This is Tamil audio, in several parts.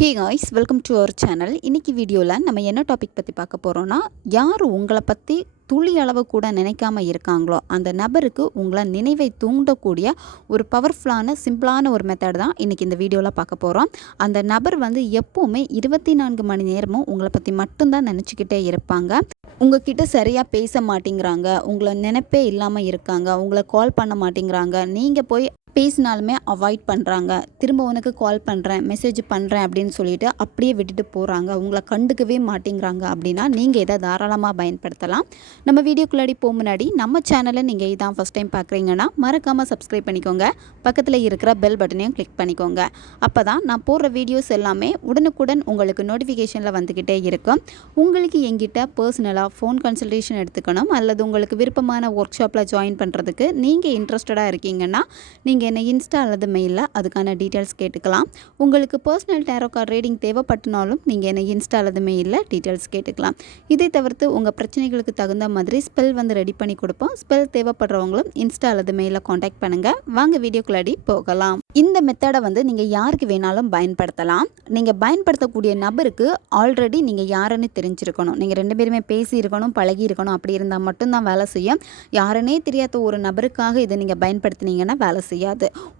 Hey guys, welcome to our channel. இன்றைக்கி வீடியோவில் நம்ம என்ன டாபிக் பற்றி பார்க்க போகிறோன்னா, யார் உங்களை பற்றி துளி அளவு கூட நினைக்காம இருக்காங்களோ அந்த நபருக்கு உங்களை நினைவை தூண்டக்கூடிய ஒரு பவர்ஃபுல்லான சிம்பிளான ஒரு மெத்தட் தான் இன்றைக்கி இந்த வீடியோவில் பார்க்க போகிறோம். அந்த நபர் எப்போவுமே 24 மணி நேரமும் உங்களை பற்றி மட்டும்தான் நினச்சிக்கிட்டே இருப்பாங்க. உங்ககிட்ட சரியாக பேச மாட்டேங்கிறாங்க, உங்களை நினைப்பே இல்லாமல் இருக்காங்க, உங்களை கால் பண்ண மாட்டேங்கிறாங்க, நீங்கள் போய் பேசினாலுமே அவாய்ட் பண்ணுறாங்க, திரும்ப உனக்கு கால் பண்ணுறேன் மெசேஜ் பண்ணுறேன் அப்படின்னு சொல்லிட்டு அப்படியே விட்டுட்டு போகிறாங்க, உங்களை கண்டுக்கவே மாட்டேங்கிறாங்க அப்படின்னா நீங்கள் இதை தாராளமாக பயன்படுத்தலாம். நம்ம வீடியோக்குள்ளாடி போக முன்னாடி நம்ம சேனலை நீங்கள் இதான் ஃபஸ்ட் டைம் பார்க்குறீங்கன்னா மறக்காமல் சப்ஸ்கிரைப் பண்ணிக்கோங்க, பக்கத்தில் இருக்கிற பெல் பட்டனையும் கிளிக் பண்ணிக்கோங்க. அப்போ தான் நான் போடுற வீடியோஸ் எல்லாமே உடனுக்குடன் உங்களுக்கு நோட்டிஃபிகேஷனில் வந்துக்கிட்டே இருக்கும். உங்களுக்கு எங்கிட்ட பர்சனலாக ஃபோன் கன்சல்டேஷன் எடுத்துக்கணும் அல்லது உங்களுக்கு விருப்பமான ஒர்க் ஷாப்பில் ஜாயின் பண்ணுறதுக்கு நீங்கள் இன்ட்ரெஸ்டடாக இருக்கீங்கன்னா நீங்கள் என்னை இன்ஸ்டா அல்லது மெயிலில் அதுக்கான டீட்டெயில்ஸ் கேட்டுக்கலாம். உங்களுக்கு பர்சனல் டேரோ கார்டு ரீடிங் தேவைப்பட்டனாலும் நீங்கள் என்னை இன்ஸ்டா அல்லது மெயிலில் டீட்டெயில்ஸ் கேட்டுக்கலாம். இதை தவிர்த்து உங்கள் பிரச்சனைகளுக்கு தகுந்த மாதிரி ஸ்பெல் ரெடி பண்ணி கொடுப்போம். ஸ்பெல் தேவைப்படுறவங்களும் இன்ஸ்டா அல்லது மெயிலில் காண்டாக்ட் பண்ணுங்கள். வாங்க வீடியோக்குள்ளாடி போகலாம். இந்த மெத்தடை நீங்கள் யாருக்கு வேணாலும் பயன்படுத்தலாம். நீங்கள் பயன்படுத்தக்கூடிய நபருக்கு ஆல்ரெடி நீங்கள் யாருன்னு தெரிஞ்சிருக்கணும். நீங்கள் 2 பேருமே பேசி இருக்கணும், பழகி இருக்கணும். அப்படி இருந்தால் மட்டும்தான் வேலை செய்யும். யாருன்னே தெரியாத ஒரு நபருக்காக இதை நீங்கள் பயன்படுத்தினீங்கன்னா வேலை செய்யாது.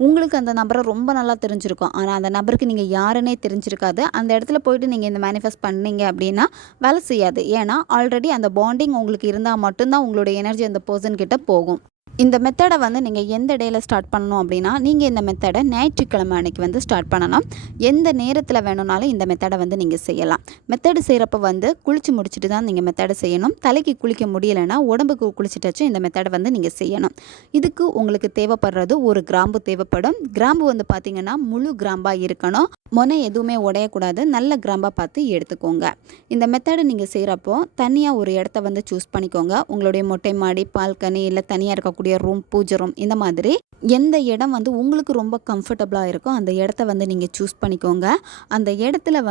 உங்களுக்கு அந்த நபரை ரொம்ப நல்லா தெரிஞ்சிருக்கும், ஆனால் அந்த நபருக்கு நீங்கள் யாருன்னே தெரிஞ்சிருக்காது. அந்த இடத்துல போயிட்டு நீங்கள் இந்த மேனிஃபெஸ்ட் பண்ணீங்க அப்படின்னா வேலை செய்யாது. ஏன்னா ஆல்ரெடி அந்த பாண்டிங் உங்களுக்கு இருந்தால் மட்டும்தான் உங்களுடைய எனர்ஜி அந்த பர்சன் கிட்ட போகும். இந்த மெத்தடை நீங்கள் எந்த டேயில் ஸ்டார்ட் பண்ணணும் அப்படின்னா, நீங்கள் இந்த மெத்தடை ஞாயிற்றுக்கிழமை அன்றைக்கி ஸ்டார்ட் பண்ணணும். எந்த நேரத்தில் வேணும்னாலும் இந்த மெத்தடை நீங்கள் செய்யலாம். மெத்தடு செய்கிறப்ப குளித்து முடிச்சுட்டு தான் நீங்கள் மெத்தடை செய்யணும். தலைக்கு குளிக்க முடியலைன்னா உடம்புக்கு குளிச்சுட்டாச்சும் இந்த மெத்தடை நீங்கள் செய்யணும். இதுக்கு உங்களுக்கு தேவைப்படுறது ஒரு கிராம்பு தேவைப்படும். கிராம்பு பார்த்திங்கன்னா முழு கிராம்பாக இருக்கணும். மொனை எதுவுமே உடையக்கூடாது. நல்ல கிராம்பாக பார்த்து எடுத்துக்கோங்க. இந்த மெத்தடை நீங்கள் செய்கிறப்போ தனியாக ஒரு இடத்த சூஸ் பண்ணிக்கோங்க. உங்களுடைய மொட்டை மாடி, பால்கனி, இல்லை தனியாக இருக்கக்கூடிய ரூம், பூஜை ரூம், இந்த மாதிரி எந்த இடம் உங்களுக்கு ரொம்ப கம்ஃபர்டபுளாக இருக்கோ அந்த இடத்த நீங்கள் சூஸ் பண்ணிக்கோங்க. அந்த இடத்துல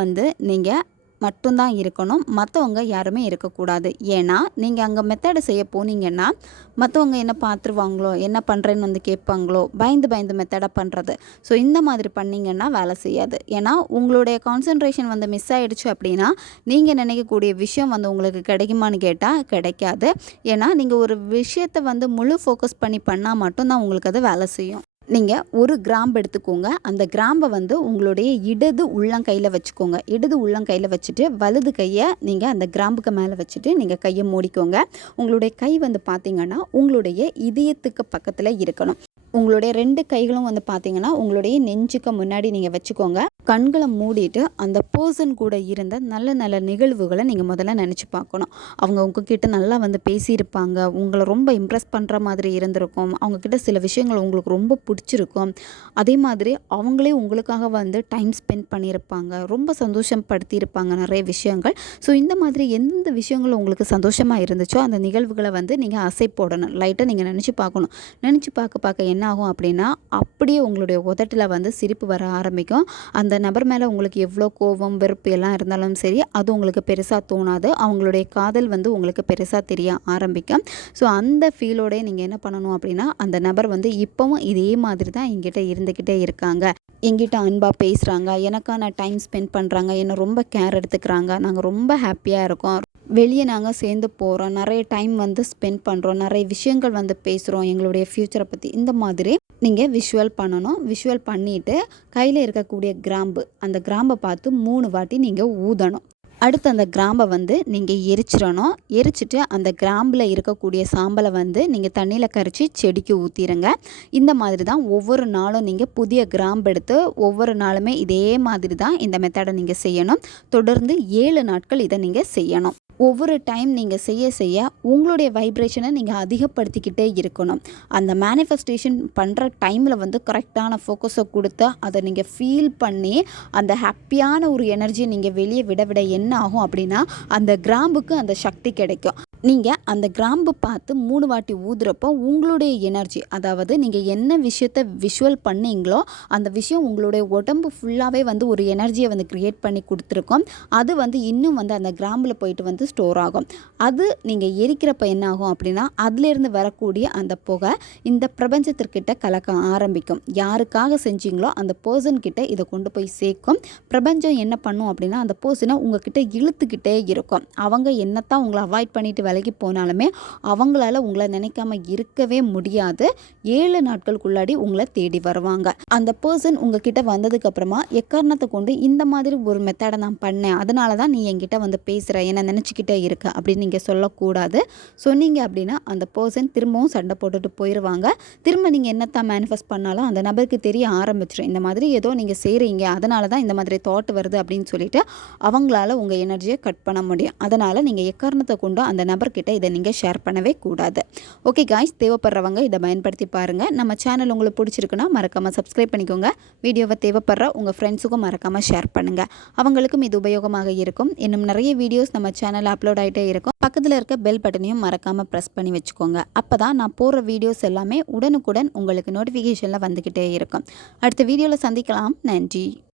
நீங்கள் மட்டும்தான் இருக்கணும், மற்றவங்க யாருமே இருக்கக்கூடாது. ஏன்னா நீங்கள் அங்கே மெத்தடை செய்ய போனீங்கன்னா மற்றவங்க என்ன பார்த்துருவாங்களோ, என்ன பண்ணுறேன்னு கேட்பாங்களோ, பயந்து மெத்தடை பண்ணுறது. ஸோ இந்த மாதிரி பண்ணிங்கன்னா வேலை செய்யாது. ஏன்னா உங்களுடைய கான்சன்ட்ரேஷன் மிஸ் ஆகிடுச்சு அப்படின்னா நீங்கள் நினைக்கக்கூடிய விஷயம் உங்களுக்கு கிடைக்குமான்னு கேட்டால் கிடைக்காது. ஏன்னா நீங்கள் ஒரு விஷயத்தை முழு ஃபோக்கஸ் பண்ணி பண்ணால் மட்டும்தான் உங்களுக்கு அது வேலை செய்யும். நீங்கள் ஒரு கிராம்பு எடுத்துக்கோங்க. அந்த கிராம்பை உங்களுடைய இடது உள்ளங்கையில் வச்சுக்கோங்க. இடது உள்ளங்கையில் வச்சுட்டு வலது கையை நீங்கள் அந்த கிராம்புக்கு மேலே வச்சுட்டு நீங்கள் கையை மூடிக்கோங்க. உங்களுடைய கை பார்த்திங்கன்னா உங்களுடைய இதயத்துக்கு பக்கத்தில் இருக்கணும். உங்களுடைய 2 கைகளும் பார்த்திங்கன்னா உங்களுடைய நெஞ்சுக்கு முன்னாடி நீங்கள் வச்சுக்கோங்க. கண்களை மூடிட்டு அந்த பர்சன் கூட இருந்த நல்ல நல்ல நிகழ்வுகளை நீங்கள் முதல்ல நினச்சி பார்க்கணும். அவங்க உங்ககிட்ட நல்லா பேசியிருப்பாங்க, உங்களை ரொம்ப இம்ப்ரெஸ் பண்ணுற மாதிரி இருந்திருக்கும், அவங்கக்கிட்ட சில விஷயங்கள் உங்களுக்கு ரொம்ப பிடிச்சிருக்கும். அதே மாதிரி அவங்களே உங்களுக்காக டைம் ஸ்பெண்ட் பண்ணியிருப்பாங்க, ரொம்ப சந்தோஷப்படுத்தியிருப்பாங்க நிறைய விஷயங்கள். ஸோ இந்த மாதிரி எந்தெந்த விஷயங்கள் உங்களுக்கு சந்தோஷமாக இருந்துச்சோ அந்த நிகழ்வுகளை நீங்கள் அசை போடணும். லைட்டாக நீங்கள் நினச்சி பார்க்கணும். நினச்சி பார்க்க என்ன ஆகும் அப்படின்னா அப்படியே உங்களுடைய உதட்டில் சிரிப்பு வர ஆரம்பிக்கும். அந்த நபர் மேலே உங்களுக்கு எவ்வளோ கோபம், வெறுப்பு எல்லாம் இருந்தாலும் சரி, அது உங்களுக்கு பெருசாக தோணாது. அவங்களுடைய காதல் உங்களுக்கு பெருசாக தெரிய ஆரம்பிக்கும். ஸோ அந்த ஃபீலோடய நீங்கள் என்ன பண்ணணும் அப்படின்னா, அந்த நபர் இப்போவும் இதே மாதிரி தான் எங்கிட்ட இருந்துக்கிட்டே இருக்காங்க, எங்கிட்ட அன்பாக பேசுகிறாங்க, எனக்கான டைம் ஸ்பெண்ட் பண்ணுறாங்க, என்னை ரொம்ப கேர் எடுத்துக்கிறாங்க, நாங்கள் ரொம்ப ஹாப்பியாக இருக்கோம், வெளியே நாங்கள் சேர்ந்து போகிறோம், நிறைய டைம் ஸ்பெண்ட் பண்ணுறோம், நிறைய விஷயங்கள் பேசுகிறோம் எங்களுடைய ஃப்யூச்சரை பற்றி. இந்த மாதிரி நீங்கள் விஷுவல் பண்ணணும். விஷுவல் பண்ணிவிட்டு கையில் இருக்கக்கூடிய கிராம்பு, அந்த கிராம்பை பார்த்து 3 வாட்டி நீங்கள் ஊதணும். அடுத்து அந்த கிராம்பை நீங்கள் எரிச்சிடணும். எரிச்சிட்டு அந்த கிராம்பில் இருக்கக்கூடிய சாம்பலை நீங்கள் தண்ணியில் கரைச்சி செடிக்கு ஊற்றிடுங்க. இந்த மாதிரி தான் ஒவ்வொரு நாளும் நீங்கள் புதிய கிராம்பு எடுத்து ஒவ்வொரு நாளுமே இதே மாதிரி தான் இந்த மெத்தடை நீங்கள் செய்யணும். தொடர்ந்து 7 நாட்கள் இதை நீங்கள் செய்யணும். ஒவ்வொரு டைம் நீங்கள் செய்ய உங்களுடைய வைப்ரேஷனை நீங்கள் அதிகப்படுத்திக்கிட்டே இருக்கணும். அந்த மேனிஃபெஸ்டேஷன் பண்ணுற டைமில் கரெக்டான ஃபோக்கஸை கொடுத்து அதை நீங்கள் ஃபீல் பண்ணி அந்த ஹாப்பியான ஒரு எனர்ஜியை நீங்கள் வெளியே விட என்ன ஆகும் அப்படின்னா அந்த கிராம்புக்கு அந்த சக்தி கிடைக்கும். நீங்கள் அந்த கிராம்பு பார்த்து 3 வாட்டி ஊதுறப்போ உங்களுடைய எனர்ஜி, அதாவது நீங்கள் என்ன விஷயத்தை விஷுவல் பண்ணீங்களோ அந்த விஷயம் உங்களுடைய உடம்பு ஃபுல்லாகவே வந்து ஒரு எனர்ஜியை வந்து க்ரியேட் பண்ணி கொடுத்துருக்கோம். அது வந்து இன்னும் வந்து அந்த கிராம்பில் போயிட்டு வந்து ஸ்டோர் ஆகும். அது நீங்கள் எரிக்கிறப்ப என்ன ஆகும் அப்படின்னா, அதுலேருந்து வரக்கூடிய அந்த புகை இந்த பிரபஞ்சத்திற்கிட்ட கலக்க ஆரம்பிக்கும். யாருக்காக செஞ்சீங்களோ அந்த பர்சன் கிட்ட இதை கொண்டு போய் சேர்க்கும். பிரபஞ்சம் என்ன பண்ணும் அப்படின்னா, அந்த பர்சனை உங்ககிட்ட இழுத்துக்கிட்டே இருக்கும். அவங்க என்னத்தான் உங்களை அவாய்ட் பண்ணிட்டு விலகி போனாலுமே அவங்களால உங்களை நினைக்காம இருக்கவே முடியாது. 7 நாட்களுக்குள்ளாடி உங்களை தேடி வருவாங்க. அந்த பர்சன் உங்ககிட்ட வந்ததுக்கு அப்புறமா எக்காரணத்தை கொண்டு இந்த மாதிரி ஒரு மெத்தடை நான் பண்ணேன், அதனால தான் நீ என்கிட்ட வந்து பேசுகிற, என்ன நினச்சிக்கிட்டே இருக்க அப்படின்னு நீங்கள் சொல்லக்கூடாது. சொன்னீங்க அப்படின்னா அந்த பர்சன் திரும்பவும் சண்டை போட்டுட்டு போயிடுவாங்க. திரும்ப நீங்கள் என்னத்தான் மேனிஃபெஸ்ட் பண்ணாலும் அந்த நபருக்கு தெரிய ஆரம்பிச்சிடும், இந்த மாதிரி ஏதோ நீங்கள் செய்கிறீங்க, அதனால தான் இந்த மாதிரி தாட் வருது அப்படின்னு சொல்லிட்டு அவங்களால உங்கள் எனர்ஜியை கட் பண்ண முடியும். அதனால் நீங்கள் எக்காரணத்தை கொண்டு அந்த நபர்கிட்ட இதை நீங்கள் ஷேர் பண்ணவே கூடாது. ஓகே காய்ஸ், தேவைப்படுறவங்க இதை பயன்படுத்தி பாருங்கள். நம்ம சேனல் உங்களுக்கு பிடிச்சிருக்குன்னா மறக்காமல் சப்ஸ்கிரைப் பண்ணிக்கோங்க. வீடியோவை தேவைப்படுற உங்கள் ஃப்ரெண்ட்ஸுக்கும் மறக்காமல் ஷேர் பண்ணுங்கள். அவங்களுக்கும் இது உபயோகமாக இருக்கும். இன்னும் நிறைய வீடியோஸ் நம்ம சேனலில் அப்லோட் ஆகிட்டே இருக்கும். பக்கத்தில் இருக்க பெல் பட்டனையும் மறக்காமல் ப்ரெஸ் பண்ணி வச்சுக்கோங்க. அப்போ தான் நான் போடுற வீடியோஸ் எல்லாமே உடனுக்குடன் உங்களுக்கு நோட்டிஃபிகேஷனில் வந்துக்கிட்டே இருக்கும். அடுத்த வீடியோவில் சந்திக்கலாம். நன்றி.